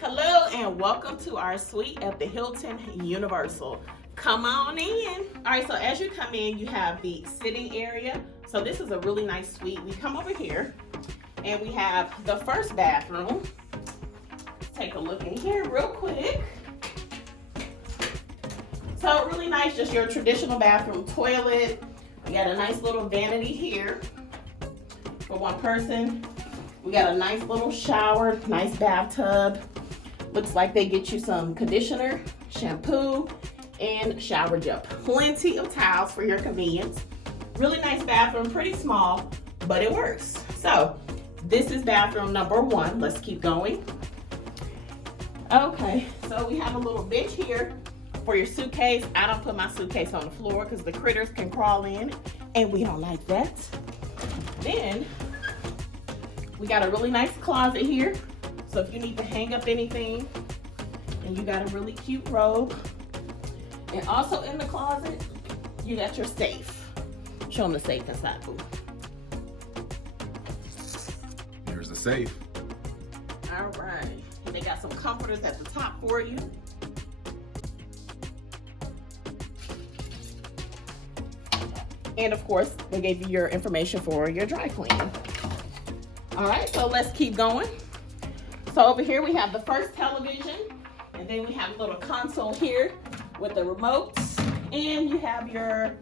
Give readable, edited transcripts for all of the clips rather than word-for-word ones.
Hello and welcome to our suite at the Hilton Universal. Come on in. All right, so as you come in, you have the sitting area. So this is a really nice suite. We come over here and we have the first bathroom. Let's take a look in here real quick. So really nice, just your traditional bathroom toilet. We got a nice little vanity here for one person. We got a nice little shower, nice bathtub. Looks like they get you some conditioner, shampoo, and shower gel. Plenty of towels for your convenience. Really nice bathroom, pretty small, but it works. So this is bathroom number one. Let's keep going. Okay, so we have a little bench here for your suitcase. I don't put my suitcase on the floor because the critters can crawl in and we don't like that. Then we got a really nice closet here. So if you need to hang up anything, and you got a really cute robe. And also in the closet, you got your safe. Show them the safe inside, boo. Here's the safe. All right. And they got some comforters at the top for you. And of course, they gave you your information for your dry cleaning. All right, so let's keep going. So over here we have the first television, and then we have a little console here with the remotes, and you have your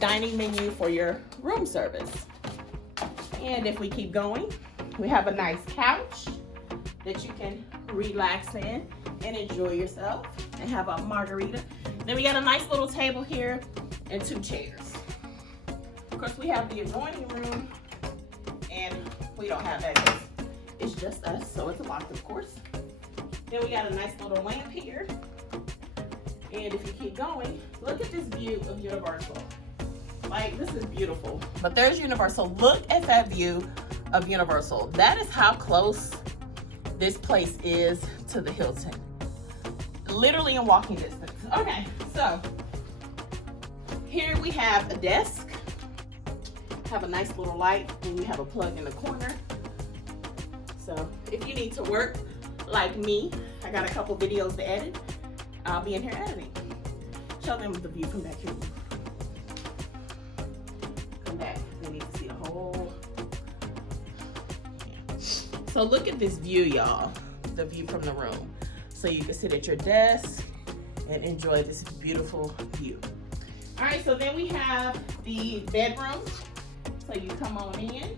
dining menu for your room service. And if we keep going, we have a nice couch that you can relax in and enjoy yourself and have a margarita. Then we got a nice little table here and two chairs. Of course, we have the adjoining room, and we don't have that 'cause it's just us, so it's locked, of course. Then we got a nice little lamp here. And if you keep going, look at this view of Universal. Like, this is beautiful. But there's Universal. Look at that view of Universal. That is how close this place is to the Hilton. Literally in walking distance. Okay, so here we have a desk. Have a nice little light, and you have a plug in the corner. So if you need to work like me, I got a couple videos to edit. I'll be in here editing. Show them the view. Come back here. Come back. They need to see the whole. So look at this view, y'all. The view from the room. So you can sit at your desk and enjoy this beautiful view. All right, so then we have the bedroom. So you come on in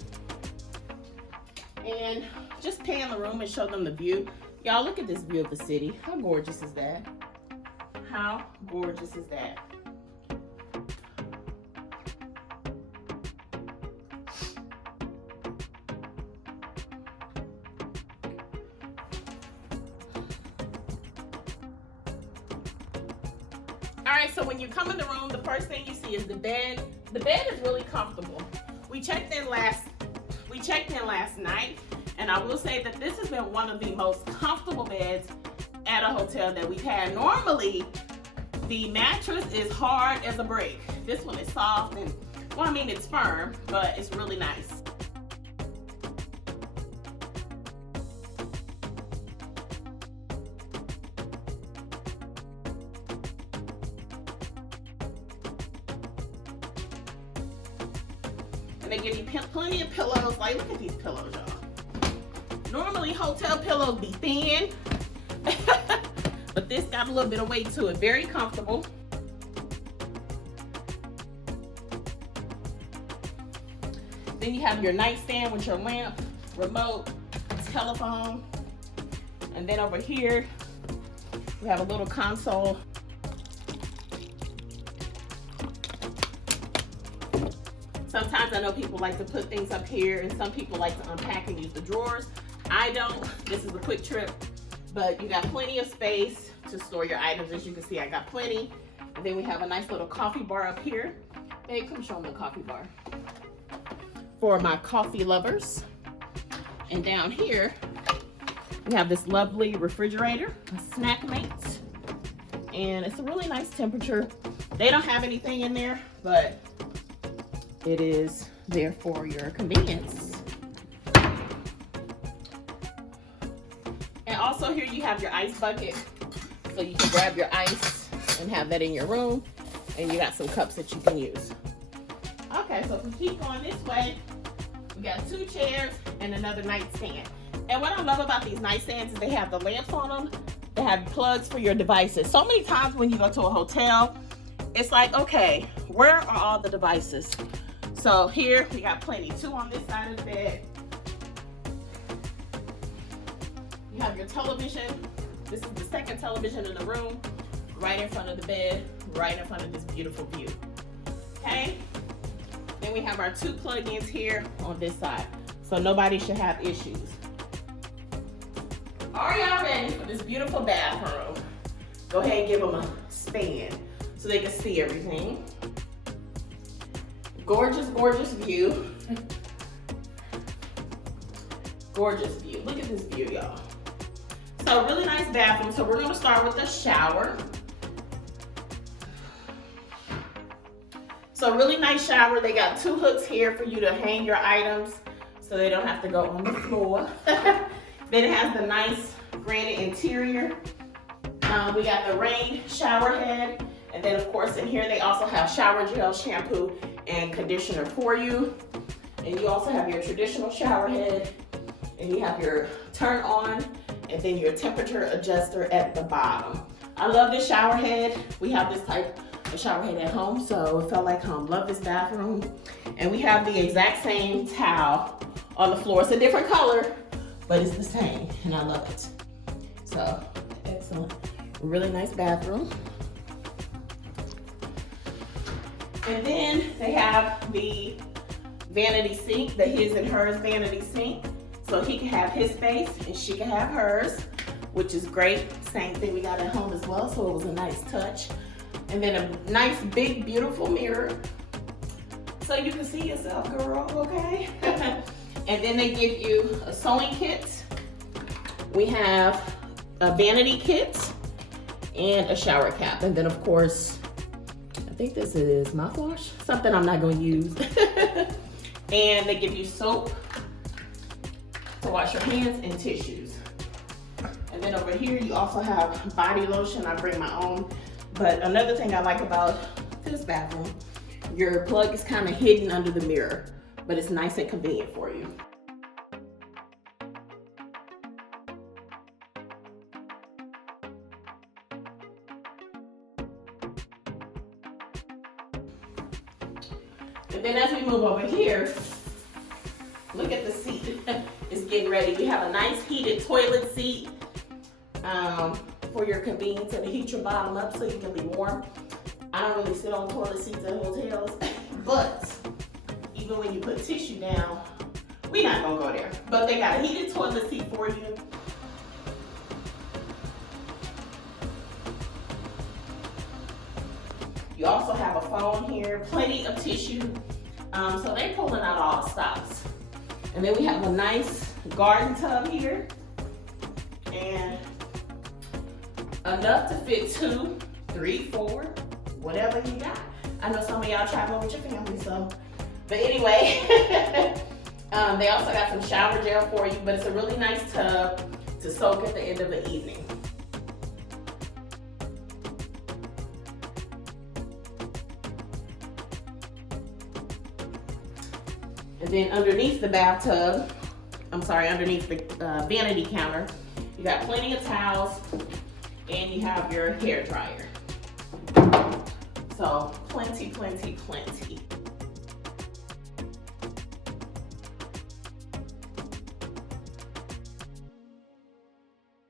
and just pan the room and show them the view. Y'all, look at this view of the city. How gorgeous is that? How gorgeous is that? All right, so when you come in the room, the first thing you see is the bed. The bed is really comfortable. We checked in last night, and I will say that this has been one of the most comfortable beds at a hotel that we've had. Normally, the mattress is hard as a brick. This one is soft and, well, I mean, it's firm, but it's really nice. And they give you plenty of pillows. Like, look at these pillows, y'all. Normally, hotel pillows be thin, but this got a little bit of weight to it. Very comfortable. Then you have your nightstand with your lamp, remote, telephone. And then over here, we have a little console. Sometimes I know people like to put things up here, and some people like to unpack and use the drawers. I don't. This is a quick trip, but you got plenty of space to store your items. As you can see, I got plenty. And then we have a nice little coffee bar up here. Hey, come show them the coffee bar for my coffee lovers. And down here, we have this lovely refrigerator, a snack mate. And it's a really nice temperature. They don't have anything in there, but it is there for your convenience. And also here you have your ice bucket. So you can grab your ice and have that in your room. And you got some cups that you can use. Okay, so if we keep going this way, we got 2 chairs and another nightstand. And what I love about these nightstands is they have the lamps on them. They have plugs for your devices. So many times when you go to a hotel, it's like, okay, where are all the devices? So here we got plenty. 2 on this side of the bed. You have your television. This is the second television in the room, right in front of the bed, right in front of this beautiful view. Okay? Then we have our 2 plug-ins here on this side. So nobody should have issues. Are y'all ready for this beautiful bathroom? Go ahead and give them a span so they can see everything. Gorgeous, gorgeous view. Gorgeous view. Look at this view, y'all. So really nice bathroom. So we're gonna start with the shower. So really nice shower. They got 2 hooks here for you to hang your items so they don't have to go on the floor. Then it has the nice granite interior. We got the rain shower head. And then of course in here they also have shower gel, shampoo, and conditioner for you. And you also have your traditional shower head. And you have your turn on and then your temperature adjuster at the bottom. I love this shower head. We have this type of shower head at home, so it felt like home. Love this bathroom. And we have the exact same towel on the floor. It's a different color, but it's the same, and I love it. So, excellent. Really nice bathroom. And then they have the vanity sink, the his and hers vanity sink. So he can have his space and she can have hers, which is great. Same thing we got at home as well, so it was a nice touch. And then a nice, big, beautiful mirror. So you can see yourself, girl, okay? And then they give you a sewing kit. We have a vanity kit and a shower cap. And then of course, I think this is mouthwash, something I'm not gonna use. And they give you soap to wash your hands and tissues. And then over here, you also have body lotion. I bring my own. But another thing I like about this bathroom, your plug is kind of hidden under the mirror, but it's nice and convenient for you. And then as we move over here, look at the seat. It's getting ready. We have a nice heated toilet seat for your convenience, and to heat your bottom up so you can be warm. I don't really sit on toilet seats at hotels, but even when you put tissue down, we're not gonna go there. But they got a heated toilet seat for you. You also have a phone here, plenty of tissue. So they're pulling out all stops. And then we have a nice garden tub here. And enough to fit 2, 3, 4, whatever you got. I know some of y'all traveling with your family, so. But anyway, they also got some shower gel for you, but it's a really nice tub to soak at the end of the evening. And then underneath the bathtub, underneath the vanity counter, you got plenty of towels and you have your hair dryer. So plenty, plenty, plenty.